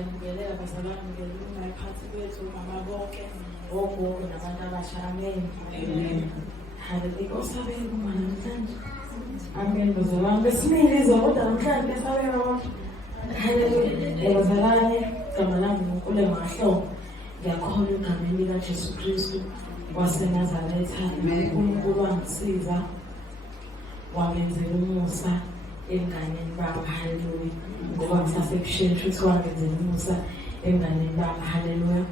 Ngiyamukeleka bazalwane ngelunga ephansi kwethu mama bonke ogogo nabantu abasha. Amen. Hallelujah. Inkosi kuma namhlanje. Amen bazalwane. Besimile izolo namhlanje sabeka bonke. Hallelujah. Bazalwane igama lami uNkulunkulu ngahlo. Ngiyakholwa egameni likaJesu Kristu waseNazaretha. uNkulunkulu wangisiza wamenzela umusa enganeni baba. Hallelujah. Ngoba ngisasebusheni futhi wangenzela umusa enganeni baba. Hallelujah.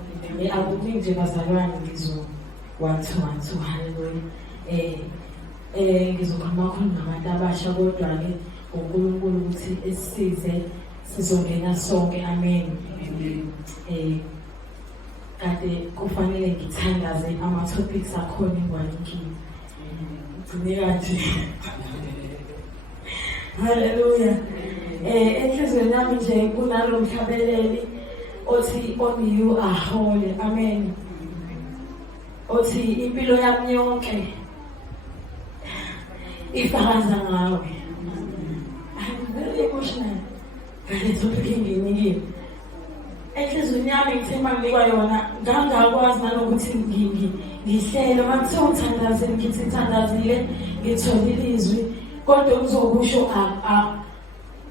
Akuningi nje bazalwane ngizo 1-2. Hallelujah. Ngizokhuluma khona nabantu abasha kodwa-ke uNkulunkulu ukuthi esisize sizongena sonke. Amen. Kade kufanele ngithandaze ama-topics akhona engwalinkini. Ngigcine kanje. Hallelujah. Enhlizweni yami nje kunalo mhlabeleli othi only you are holy. Amen. Othi impilo yami yonke ifakaza ngawe. I'm very emotional. Ngale nginikile. Enhlizweni yami ngithemba nginikwa yona ngangakwazi nanokuthi ngihlele manje ngithandazile ngithi ngithandazile ngitholile izwi kodwa uzokusho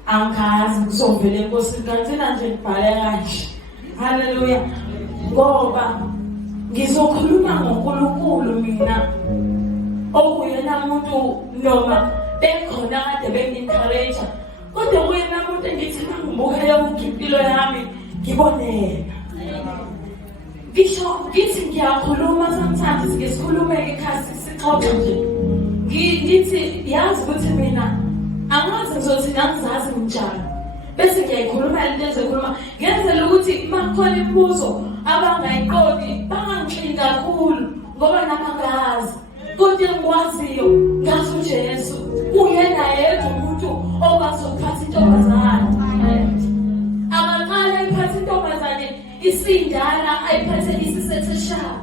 angazi kuzovela Nkosi kantsena nje ngibhale kanje. Hallelujah. Ngoba ngizokhuluma ngoNkulunkulu mina okuyena umuntu noma bekhona kade bengi-encourage kodwa kuyena umuntu engithi mangibukele impilo yami ngibonela. Ngithi ngiyakhuluma sometimes ngisikhulumeke ekhaya sixoxe nje. Ngithi yazi ukuthi mina angazi ngizothi nangizazi njani. Bese ngiyayikhuluma lento engizokhuluma ngenzela ukuthi makukhona imibuzo abangayiqondi bangangixini kakhulu ngoba nabangazi. Kodwa engikwaziyo ngazi uJesu uyena yedwa umuntu okwazi ukuphatha intombazane. Abaqala iphatha intombazane isindala ayiphathe isisetheshana.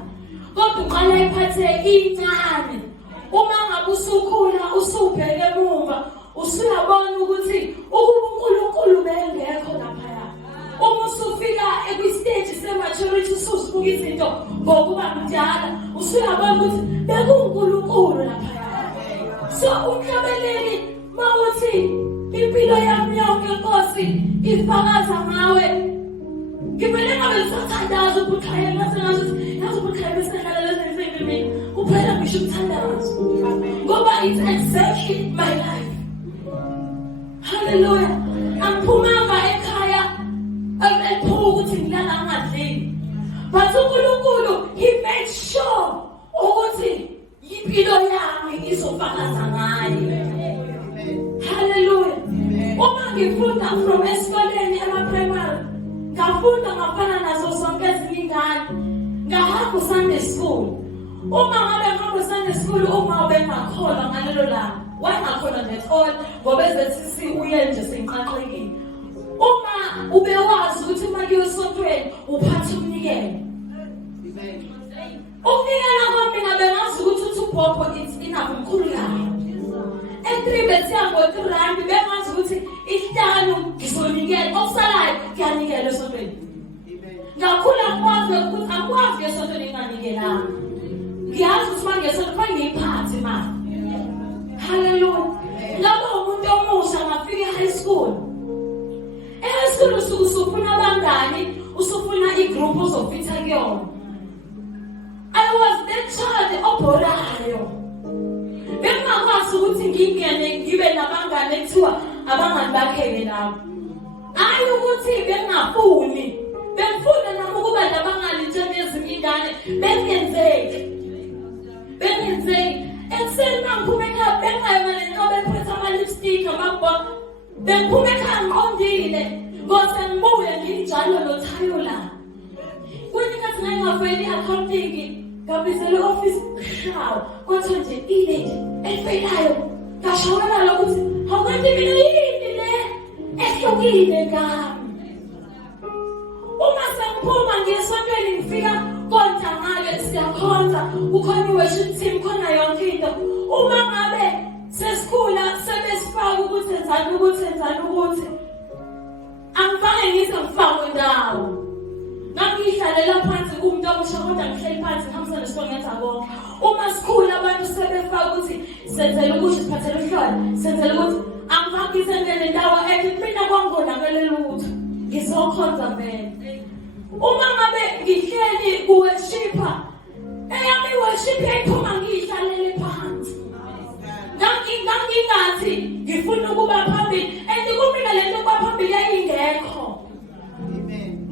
Kodwa uqala iphathe incane. Uma ngabe usukhula usubheke emuva usuyabona ukuthi uNkulunkulu bengekho lapha. Uma usufika ekwistage sematurity usuzibuka izinto ngokuba mdala usuyabona ukuthi bekuNkulunkulu lapha. So umhlabeleli mawuthi impilo yami yonke Nkosi ifakaza ngawe. Ngimele ngabe ngisathandaza ukukhaya ngasengathi yazi ukukhaya besehlala lezimini kuphela ngisho ukuthandaza. Ngoba it's exactly my life. Hallelujah. Angiphumanga ekhaya ephuma ukuthi ngilala ngadlini. But uNkulunkulu he made sure ukuthi impilo yami izofakaza ngaye. Hallelujah. Uma ngifunda from esikoleni ema-primary ngafunda ngafana nazo zonke ezinye ingane. Ngahamba Sunday school. Uma ngabe ngihamba Sunday school uma bengakholwa ngalelo langa wangakholwa nethol ngoba ezethi uye nje senqaqekile. Uma ubewazi ukuthi uma kuyosontweni uphatha umnikelo. Umnikelo kwami ngabe ngazi ukuthi uBhopho enough umkhulu kabi. E3 yango 3 rand bengazi ukuthi isihlanu ngizonikela okusalayo ngiyanikela esontweni. Ngakhula ngikwazi ukuthi akwazi esontweni nginganikela. Ngiyazi ukuthi manje esonto ngiyiphathe manje. Hallelujah. Ngaba umuntu omusha ngafika high school. High school usufuna abangani, usufuna igroup uzofitha kuyona. I was that child obhorayo. Bengakwazi ukuthi ngingene ngibe nabangani ekuthiwa abangani bakheke nabo. Hayi ukuthi bengafuni. Bengifuna nami ukuba nabangani njengezinye ingane bengenzeki. Ekseni mangiphumeka bengayona noma bephethe ama-lipstick amabhwa. Bengiphumeka ngiqondile ngoba ngibuye nginjalo nothayo la. Kunikathi ngingafeli i-accounting ngabizela office shaw kwathiwa nje ilady efelayo ngashawela lokuthi awukanti mina yini le ehlukile ngami. Uma sengiphuma ngiyesontweni ngifika konta ngale siyakhonza ukhona i-worship team khona yonke into. Uma ngabe sesikhula sebesifaka ukuthi enzani ukuthi angifane ngize ngifakwe ndawo. Ngihlalela phansi kumuntu omusha kodwa ngihleli phansi ngihambisana nesibongo ngenza konke. Uma sikhula abantu sebefaka ukuthi senzele ukuthi siphathele uhlolo, senzele ukuthi angifakisene ndawo ethi mina kwangonakele lutho. Ngizokhonza vele. Uma ngabe ngihleli kuworshipper, eyami worship yayiphuma ngihlalele phansi. Ngangingathi ngifuna ukuba phambili, and kumina lento kuba phambili yayingekho.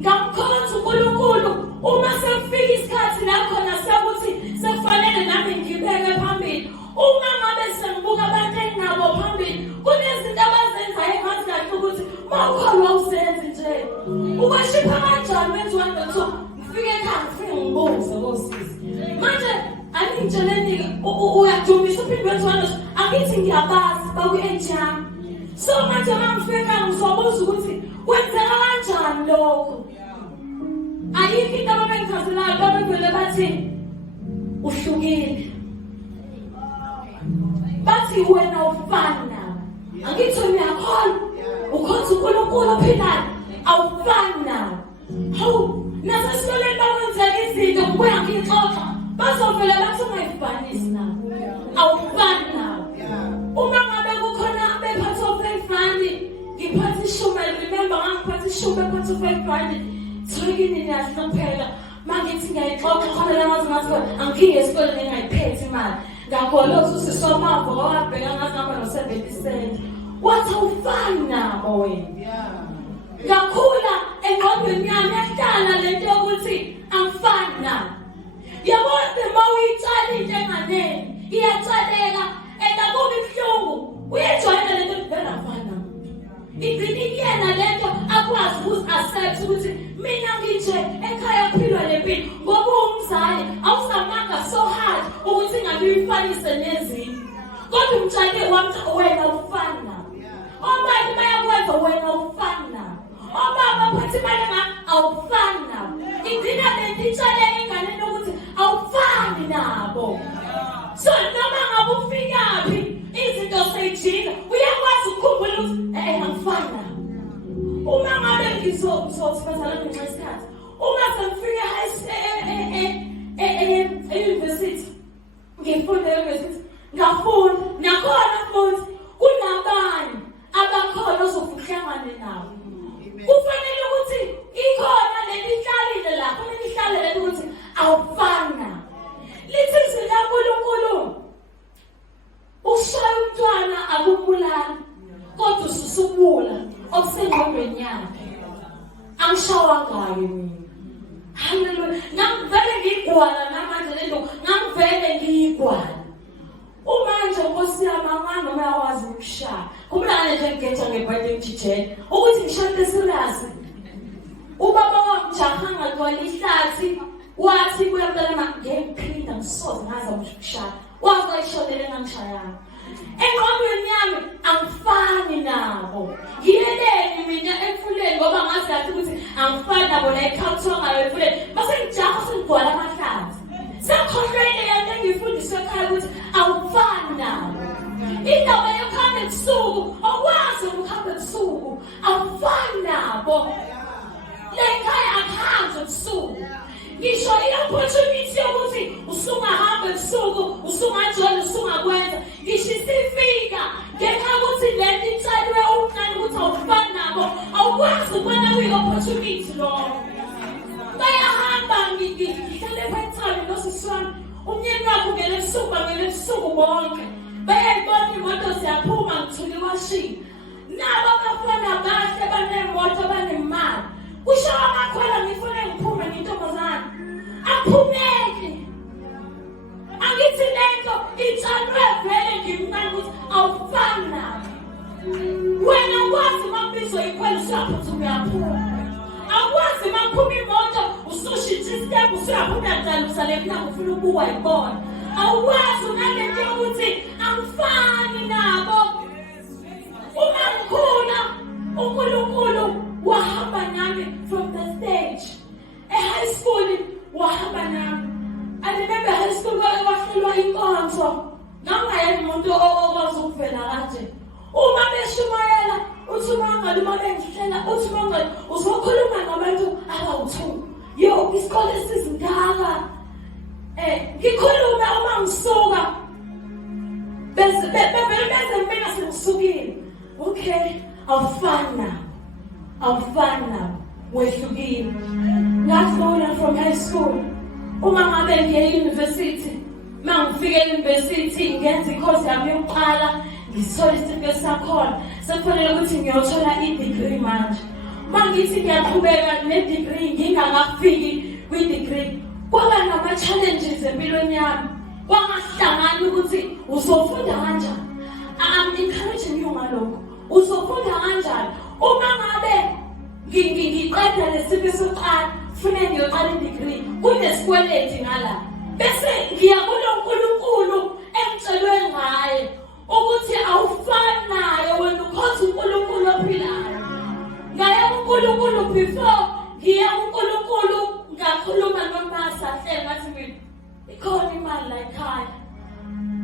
Ngamkhonza uNkulunkulu uma sekufika isikhathi la khona sekuthi sekufanele nami ngibeke phambili. Uma ngabe sengibuka abantu enginabo phambili, kunezinto abazenzayo engathi kahle ukuthi mawukholwa usenze nje. Ukwashipha kanjani wenziwa nto ngifike ekhaya ngifike ngibuze kosisi. Manje angitsheleni uyadumisa uphinde wenziwa nto angithi ngiyabazi baku-HR. So manje mangifika ngizobuza ukuthi kwenzeka kanjani lokho. Ayikho into ababengichazelayo babevele bathi uhlukile. Bathi wena ufani nawe. Angithi uyakholwa ukhonza uNkulunkulu ophilayo awufani nawe. Hawu nasesikoleni bakwenzeka izinto kubuya ngixoxa bazovela bathi ungayifanisi nawe. Awufani nawe. Uma ngabe kukhona bephathi of-5 ngiphathi ishume, remember ngangiphathi ishume ephathi of-5 Thukini niyasiphela mangithi ngiyayixoxa khona la ngazi ngathi angikhiye esikoleni engayiphethe imali. Ngakholwa ukuthi sisomava wabheka ngathi ngaba no-70 cent. Wathi awufani nabo wena. Ngakhula engqondweni yami yahlala lento yokuthi angifani nabo. Yabona uma uyitshala into enganeni iyatshaleka endabuka ibuhlungu uyejwayela lento vele afana nabo. Igcina kuyena lento akwazi ukuzi-accept ukuthi mina nginje ekhaya kuphilwa lempilo ngoba umzali awusamanga so hard ukuthi ngabe uyifanise nezinye. Kodwa umtshale wena ufani nabo. Obani bayakwenza wena ufani nabo. Obaba phathi imali awufani nabo. Igcina lento itshale ingane ukuthi awufani nabo. So noma ngabe ufikaphi izinto seyijika uyakwazi ukukhumbula ukuthi angifani nabo. Uma ngabe ngizosiphathala ngenxa yesikhathi, uma sengifika e-university, ngifunda e-university, ngafunda nakhona futhi kunabanye abakhona ozokuhlangana nabo. Kufanele ukuthi ikhona lelihlalile la, kufanele lihlalele ukuthi awufani nabo. Lithi izwi laNkulunkulu ushaya umntwana akumbulali kodwa ususubula okusengqondweni yakhe. Angishawa ngayo mina. Hallelujah. Ngangivele ngigwala namanje lento ngangivele ngiyigwala. Umanje Nkosi yami amanga uyawazi ukushaya. Kumlane nje ngigetsha ngebirthday ngijele ukuthi ngishade serious. Ubaba wami jaha ngagcwala ihlathi wathi kuyamntana ngemphinda ngisoze ngaza ukushaya. Waqashonele ngangishayanga. Engqondweni yami angifani nabo. Ngiyeleni mina emfuleni ngoba ngazi kahle ukuthi angifani nabo la ekhawuthwa ngayo emfuleni. Mase ngijaha sengigcwala amahlathi. Sekhohlwele yanto engifundiswe ekhaya ukuthi awufani nabo. Indaba yokuhamba ebusuku awukwazi ukuhamba ebusuku awufani nabo. Le ekhaya akuhambi ebusuku. Ngisho i-opportunity yokuthi usungahamba ebusuku, usungajola, usungakwenza. Ngisho isifika ngenxa yokuthi lento itshaliwe umncane ukuthi awufani nabo, awukwazi ukubona kuyi-opportunity lokho. Bayahamba ngihlale phethane nosisi wami. Umnyeni wakho ungena ebusuku bonke. Bayayibona imoto ziyaphuma ngithule iwashini. Nabo abafana bahle banemoto banemali. Kusho amakhwela ngifuna ngiphume ngintombazana. Aphumeke. Angithi lento itshalwe vele ngimncane ukuthi awufani nabo. Wena wazi mabizo ikhwela usaphutha uyaphuma. Akwazi maphuma imoto usushintsha istep usuyaphuma njalo usale mina ufuna ukuwa ibona. Awukwazi unalento yokuthi angifani nabo. Uma ngikhula uNkulunkulu wahamba nami from the stage. High school wahamba nami. I remember high school wahlelwa inkonzo. Nangayena umuntu okwazi ukuvela kanje. Uma beshumayela uthi umangalo uma bengihlela uthi umangalo uzokhuluma ngabantu abawu-2 yo isikole sizindala ngikhuluma uma ngisuka bese mina sengisukile okay awufani nabo wehlukile ngahlula from high school uma ngabe ngiye university mangifike e-university ngenza i-course yami yokuqala ngisithola isitifiketi sakhona sekufanele ukuthi ngiyothola i-degree manje mangithi ngiyaqhubeka ne-degree ngingakafiki kwi-degree kwaba nama-challenges empilweni yami kwangahlangana ukuthi uzofunda kanjani I'm encouraging you ngalokho uzofunda kanjani uma ngabe ngiqeda lesipho sokuqala kufanele ngiyoqala i-degree kunesikweleti ngala bese ngiya kuNkulunkulu engitshelwe ngaye ukuthi awufani naye wena ukhoza uNkulunkulu ophilayo ngaya kuNkulunkulu before ngiya kuNkulunkulu ngakhuluma nomasa hle ngathi mina ikhona imali la ekhaya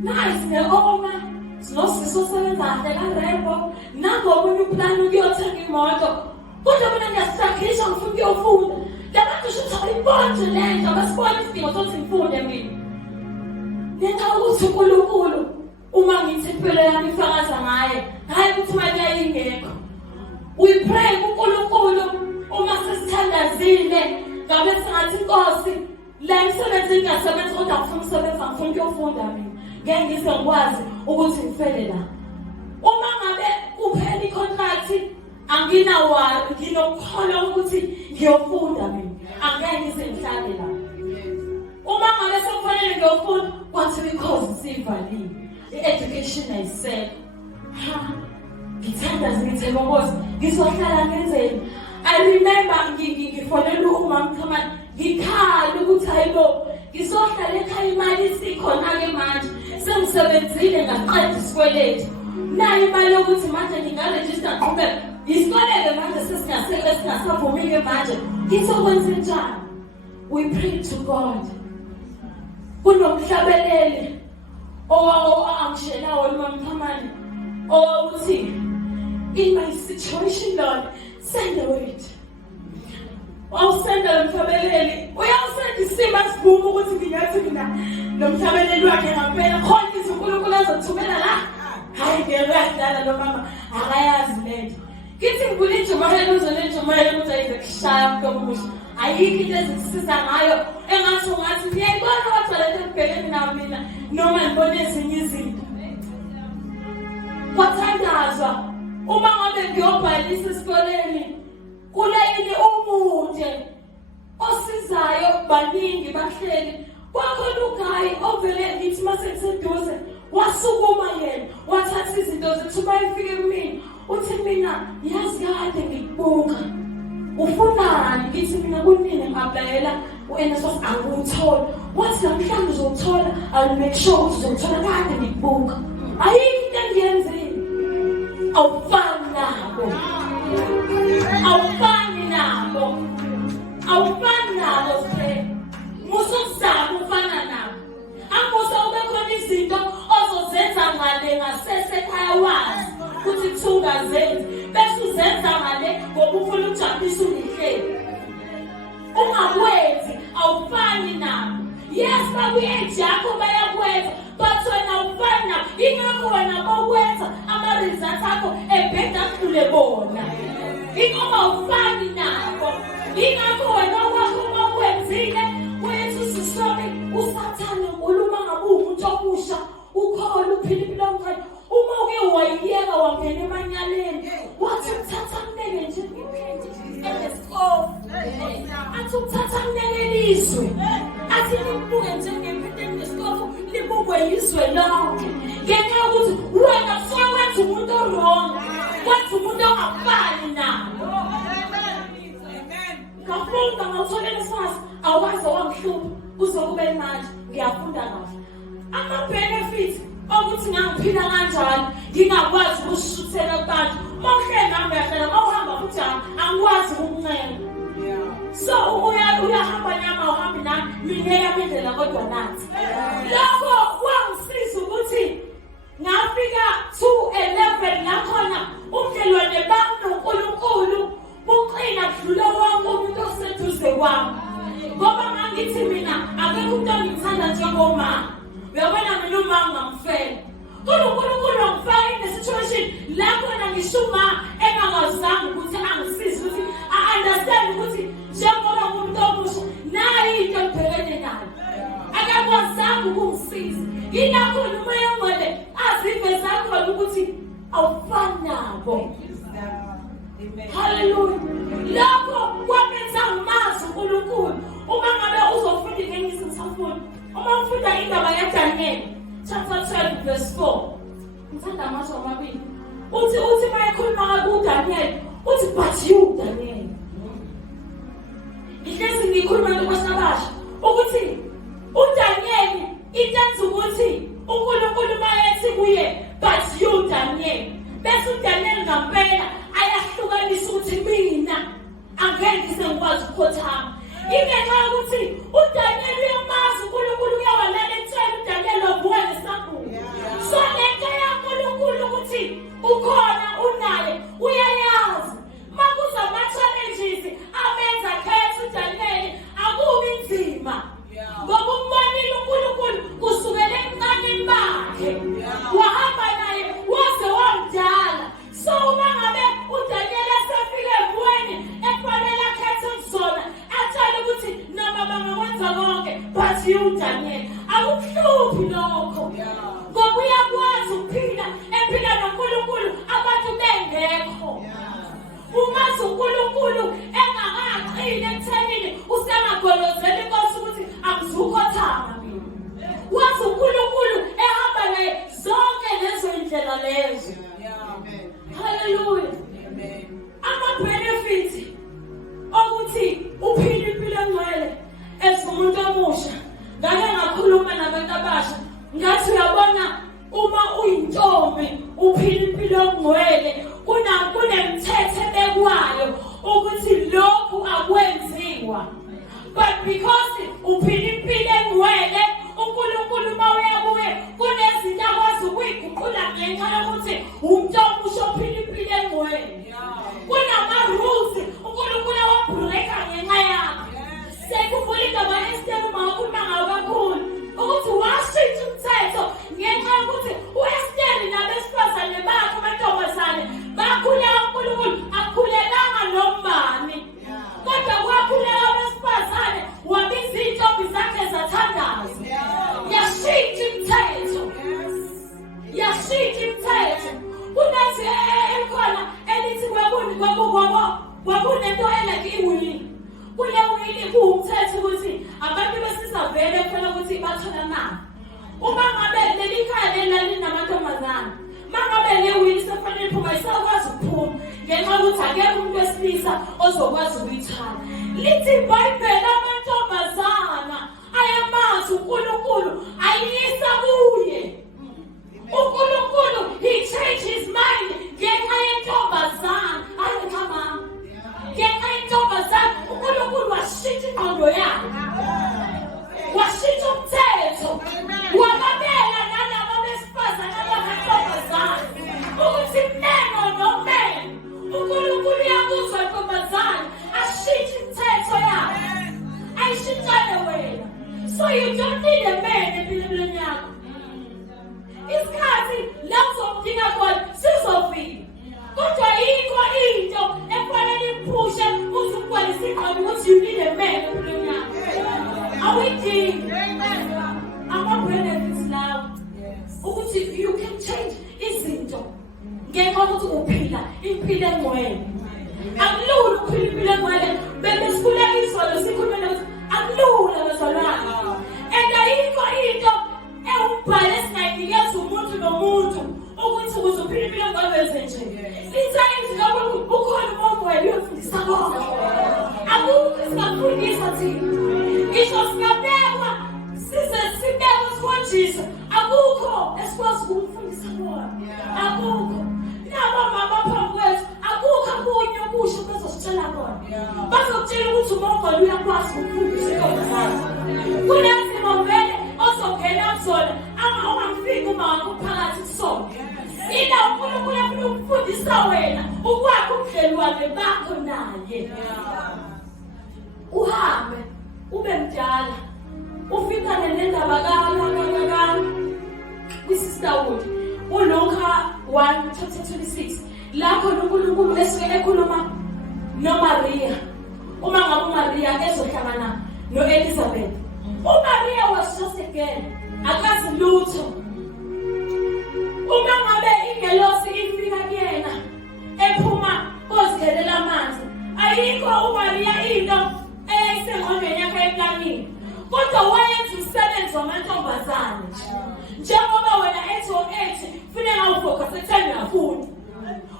nice ne-oma sinosiso sebenza kahle kaRembo nangomunye uplani ukuyothenga imoto kodwa mina ngiyasakhisha ngifuna ukuyofunda labantu shuthi ayibonje lento abasibona isidingo sokuthi ngifunde mina ngenxa ukuthi uNkulunkulu uma ngithi impilo yami ifakaza ngaye hayi ukuthi imali yayingekho we pray kuNkulunkulu uma sesithandazile ngabe singathi Nkosi la emsebenzini ngiyasebenza kodwa ngifuna ukusebenza ngifuna ukuyofunda mina ngeke ngize ngikwazi ukuthi ngifele la uma ngabe kuphela i-contract anginawari nginokukholwa ukuthi ngiyofunda mina angeke ngize ngihlale la uma ngabe sekufanele ngiyofunda kwathiwa i-course sivaliwe i-education ayisekho ngithandaza ngithemba Nkosi ngizohlala ngenzeni I remember ngifonela umama Mkhamani ngikhala ukuthi hayibo ngizohlala ekhaya imali isikhona-ke manje sengisebenzile ngaqeda isikweletu nayo imali yokuthi manje ngingarejista ngqhubeka isikole-ke manje sesingasavumi-ke manje ngizokwenza njani we pray to God kunomhlabeleli angishela wona umama Mkhamani owawuthi in my situation Lord send a word awusenda lomhlabeleli uyawusenda isimo asivuma ukuthi ngingathi mina nomhlabeleli wakhe ngampela khona izinkulunkulu azothumela la hayi ngiyakudlala lo mama akayazi lento ngithi ngivula injumayelo uzole injumayelo ukuthi ayizekushaya umuntu omusha ayikho into ezikusiza ngayo engathi ungathi ngiyayibona kodwa lento engibhekene nayo mina noma ngibone ezinye izinto kwathandazwa uma ngabe ngiyobhalisa esikoleni kulayini umude osizayo baningi bahleli kwakhona ugayi ovele ngithi masekuseduze wasukuma yena wathatha izinto zethu bayifike kumina uthi mina yazi kade ngikubuka ufunani ngithi mina kunini ngi-aplayela u-NSFAS angiwutholi wathi namhlanje uzowuthola I'll make sure ukuthi uzowuthola kade ngikubuka ayikho into engiyenzile awufani nabo siphela musokuzama ufana nabo anguse ube khona izinto ozozenza ngale ngasese ekhaya wazi ukuthi kuthungazenzi bese uzenza ngale ngoba ufuna ukujabulisa unihleli ungakwenzi awufani nabo yes bakuyenzi yakho bayakwenza but wena awufani nabo ingakho wena bokwenza ama-results akho ebheda kudlule bona ingoba awufani nabo ingakho wena okwakho uma ukwenzile kwethi sisobe usathane ngoluma ngabe umuntu omusha ukhona uphila impilo omkhulu uma uke wayiyeka wangena emanyaleni wathi uthatha kunene nje athi uthatha kuneneliswe athi libuke njengempethe ngestofu libukwe yizwe lonke ngenxa yokuthi wena sokwenza umuntu wrong kwenza umuntu ongafani nabo ngafunda ngawutholela isifasi awazi wangihlupha uzokube manje ngiyafunda kahle ama-benefits okuthi ngangiphila kanjani ngingakwazi ukushuthela kubantu mawuhleli nami uyahlela mawuhamba futhi angikwazi ukuncela so uyahamba nami awuhambi nami mineyami indlela kodwa nathi lokho kwangisiza ukuthi ngafika 2:11 lakhona umdlelwane ngisho uma engakazange ukuthi angisize ukuthi understand ukuthi njengoba umuntu omusha nayi into ebhekene nayo akakwazanga ukungisiza yilakho umoya ongcwele aziveza khona ukuthi awufani nabo. Hallelujah. Lapho kwamenza umazi uNkulunkulu uma ngabe uzofunda ngenyisi ngisafunda uma ufunda indaba yaDaniel chapter 12 verse 4 ngithanda amazwi amabili uthi mayekhuluma kuDaniel uthi but you Daniel ihlezi ngikhuluma kwasabasha ukuthi uDaniel intenza ukuthi uNkulunkulu mayethi kuye but you Daniel bese uDaniel ngampela ayahlukanisa ukuthi mina angeke ngizengikwazi ukukhothama ingenxa yokuthi uDaniel uyamazi uNkulunkulu uyawalala etheni uDaniel wabuya nesabhuku so lento yaNkulunkulu ukuthi ukhona unaye uyayazi makuza ama-challenges amenza khetha uDaniel akubi nzima ngoba umbonile uNkulunkulu kusukela emncaneni bakhe wahamba naye waze wamdala so uma ngabe uDaniel esefike ebweni efanele akhethe kuzona atshale ukuthi noma bangakwenza konke but you Daniel akukuhluphi lokho ngoba uyakwazi ukuphila ephila noNkulunkulu abantu bengekho umazi uNkulunkulu engakaqini ekuthenini usengagolozela inkosi ukuthi angizukhothama mina wazi uNkulunkulu ehamba naye zonke lezo indlela lezo. Hallelujah. Ama-benefits okuthi uphile impilo engcwele esumuntu omusha ngake ngakhuluma nabantu abasha ngathi uyabona uma uyintombi uphile impilo engcwele kunemithetho ebekwayo ukuthi lokhu akwenziwa but because uphile impilo engcwele uNkulunkulu mawuya kuye kunezinto akwazi ukuyiguqula ngenxa yokuthi umuntu omusha ophile impilo engcwele kunama-rules uNkulunkulu awabhreka ngenxa yakho sekuvula indaba Esther uma wakhuluma ngawo kakhulu ukuthi washintsha umthetho ngenxa yokuthi u-Esther nabesifazane bakhe amantombazane bakhuleka uNkulunkulu akukhulekanga nombani kodwa kwakhuleka abesifazane wabiza iy'ntombi zakhe zathandaza yashintsha imithetho kunazi ekhona elithi kwakunento elake iwili kule wili kuwumthetho ukuthi abantu besizavele kufanele ukuthi batholana uma ngabe leli khaya lelinamantombazane mangabe le wili sefanele iphuma isakwazi ukuphuma ngenxa yokuthi akekho umuntu wesilisa ozokwazi ukuyithala lithi iBhayibheli amantombazana ayamazi uNkulunkulu ayisa kuye uNkulunkulu he changed his mind ngenxa yentombazane ngenxa yentombazane uNkulunkulu washintsha ingqondo yakhe washintsha umthetho wababela nalabo besifazane abangamantombazane ukuthi mneno nomene uNkulunkulu uyakuzwa intombazane ashintshe imithetho yakhe ayishintshane wena so you don't need a man empilweni yakho isikhathi la uzomdinga khona sizofika kodwa yikho into efanele iphushe uzukugcwalisa ingqondo ukuthi you need a man empilweni yakho awuyidingi ama-benefits lawo ukuthi you can change izinto ngenxa yokuthi uphila impilo engcwele akulula ukuphila impilo engcwele besikhuleka izolo sikhulumela ukuthi akulula bezalwane and ayikho into ewumbhale esingayinikeza umuntu nomuntu ukuthi ukuze uphile impilo engcwele nje lithayizi lokho ukhona umoya uyofundisa konke akukho singafundisa thina ngisho singabekwa size sibekwe sikhonjiswe akukho esikwazi ukumfundisa kona akukho nabo mama phambi kwethu akukho akunye okusho bezositshela kona bazokutshela ukuthi umongola uyakwazi ukufundisa intombazane kunenzima vele ozongena kuzona ungamfiki uma ngakuphakathi kusona ila uNkulunkulu afuna ukufundisa wena ukwakho ubudlelwane bakho naye uhambe ube mdala ufikane nendaba kwi-Sisterhood uLuka 1:26 La khona uNkulunkulu esuke ekhuluma noMaria. Uma ngabe uMaria ezohlangana noElizabeth. uMaria was just a girl. Akazi lutho. Uma ngabe ingelosi ifika kuyena ephuma kozikhelela amanzi. Ayikho uMaria into eyayisengqondweni yakhe eplanini. Kodwa wayenza umsebenzi wamantombazane. Njengoba wena ethi kufanele awufocus ekutheni uyafunda.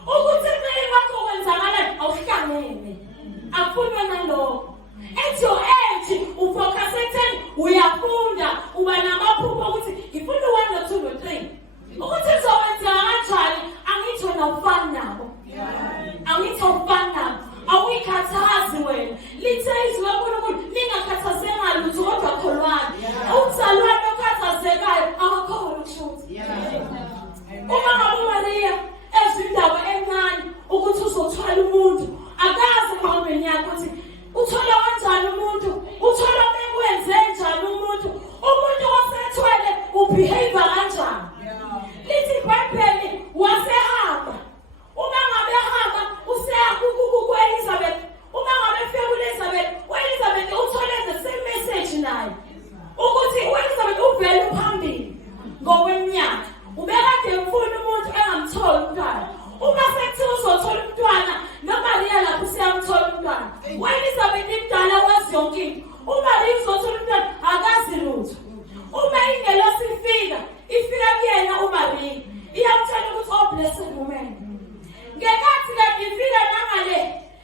Ukuthi empilweni wakho kwenzakala awuhlangene. Akufuna nalokho. At your age, ufocus ekutheni uyafunda, uba namaphupho ukuthi ngifuna 1 or 2 or 3. Ukuthi izokwenza kanjani, angithi wena awufani nabo. Angithi awufani nabo. Awuyikhathazi wena. Lithe izwi loNkulunkulu lingakhathazeka lutho kodwa kholwana. Uzalwane okhathazekayo akakholwa ukushuthi. Uma ngabe uMaria ezindaba encane ukuthi uzothwala umuntu, akazi engqondweni yakhe ukuthi uthola kanjani umuntu, uthola bekwenze njani umuntu, umuntu osethwele ubehave kanjani. Lithi iBhayibheli wasehamba. Uma ngabe ehamba useya kuElizabeth. Uma ngabe efika kuElizabeth, uElizabeth uthole the same message naye. Ukuthi uElizabeth uvele phambili ngokweminyaka. Ubekade ufuna umuntu engamtholi umntwana. Uma sekuthiwa uzothola umntwana, noMaria lapho useyamthola umntwana. uElizabeth imdala wazi yonke into. uMaria uzothola umntwana akazi lutho. Uma ingelosi ifika kuyena uMaria, iyamtshela ukuthi oh blessed woman. Ngekathi kanti ifika nangale,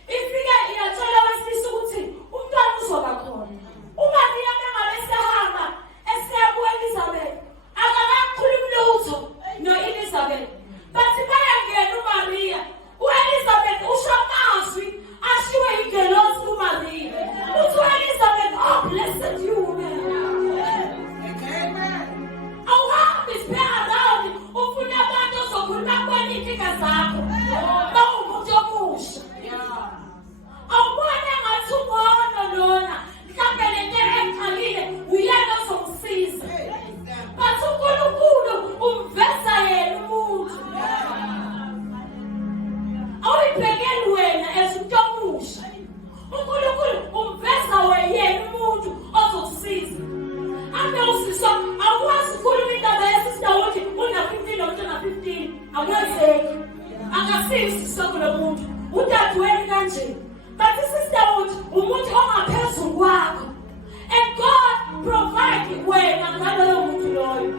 ifika iyatshela wesilisa ukuthi umntwana uzoba khona. uMaria mengabe sehamba eseya kuElizabeth, akakakhulumi lutho noElizabeth. Bathi bayangena uMaria, uElizabeth usho amazwi ashiwe ingelosi uMaria. Uthi uElizabeth, oh blessed you woman. Awuhambi sibheka around ufuna abantu ozokhuluma kubona inkinga zakho. Bawumuntu omusha. Awubona ngathi ubona lona mhlawumbe lento emkhalile uyena ozomsiza. Bathi uNkulunkulu umveza yena umuntu. Awuyibhekeli wena ezinto omusha. uNkulunkulu umveza yena umuntu ozokusiza. Ande usisa akwazi ukukhuluma indaba yesisawuthi una-15 nomuntu ona-15 akwenzeki. Angasizi isisoko lomuntu udadewenu kanje. But isisawuthi umuntu ongaphezulu kwakho. And God provide wena ngaloyo muntu loyo.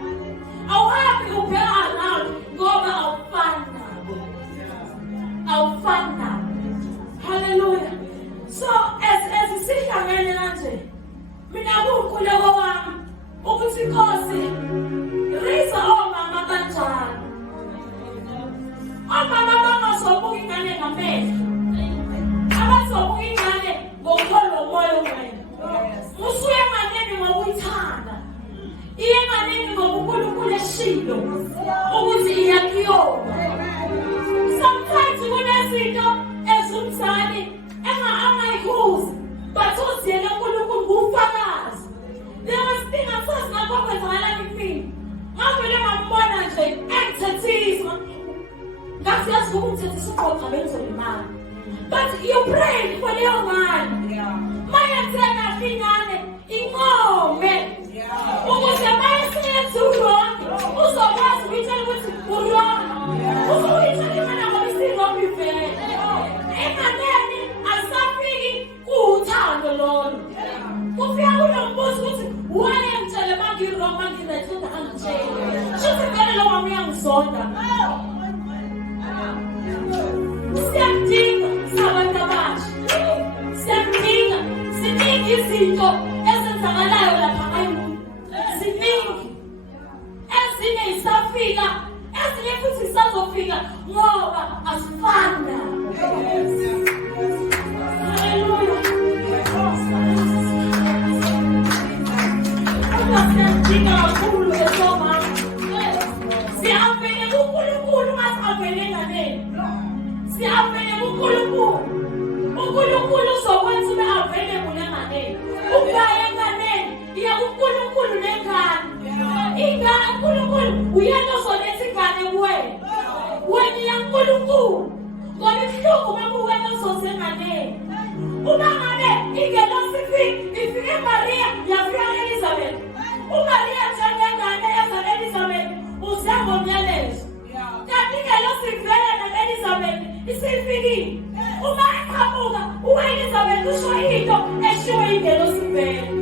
Awuhambi ubheka around ngoba awufani nabo. Awufani nabo. Hallelujah. So as sihlangene kanje, mina kuwukhuleko wami ukuthi Nkosi risa omama kanjani. Omama bangazobuka ingane ngamehlo. Abazobuka ingane ngokukholo umoya wena. Musuye enganeni ngokuyithanda. Iye enganeni ngokuNkulunkulu eshilo ukuthi iyakuyona. Sometimes kunezinto ezumzali angayikhuzi, but uziyele uNkulunkulu ngufakazi. Ngingasidinga sazi ngakho kwenzakala kimi. Ngavele ngambona nje engithethisa. Ngathi yazi ukumthethisa uqoqa benzele imali. But you prayed for leyo ngane. Maya tsena ingane ingome. Ukuze mayesenze uronke uzokwazi ukutshela ukuthi uronke. Uzokutshela imali ngoba isirombe ivele. Enganeni asafiki kuthando lolo. Kufika kunombuzo ukuthi wayengitshele mangiroma mangirethunda angitshele. Shothi vele lo wami uyangizonda. Siyadinga sabantu abasha. Siyadinga siningi izinto ezenzakalayo lapha ekhaya. Siningi. Ezinye isafika, ezinye futhi isazofika ngoba asifani nabo. Hallelujah. Siyadinga kakhulu esoma. Siyabheke kuNkulunkulu ungasabheke nganeni. Siyabheke kuNkulunkulu. uNkulunkulu uzokwenza ube available enganeni. Ubaya enganeni iya kuNkulunkulu nengane. Ingane uNkulunkulu uyena ozoletha ingane kuwena. Wena Uma ngabe ingelosi ifike Maria yafika Elizabeth. uMaria njengengane yaza Elizabeth uzangomyalezo. Kanti ingelosi ivela na-Elizabeth isifikile. Uma eqhamuka u-Elizabeth usho into eshiwe ingelosi ivela.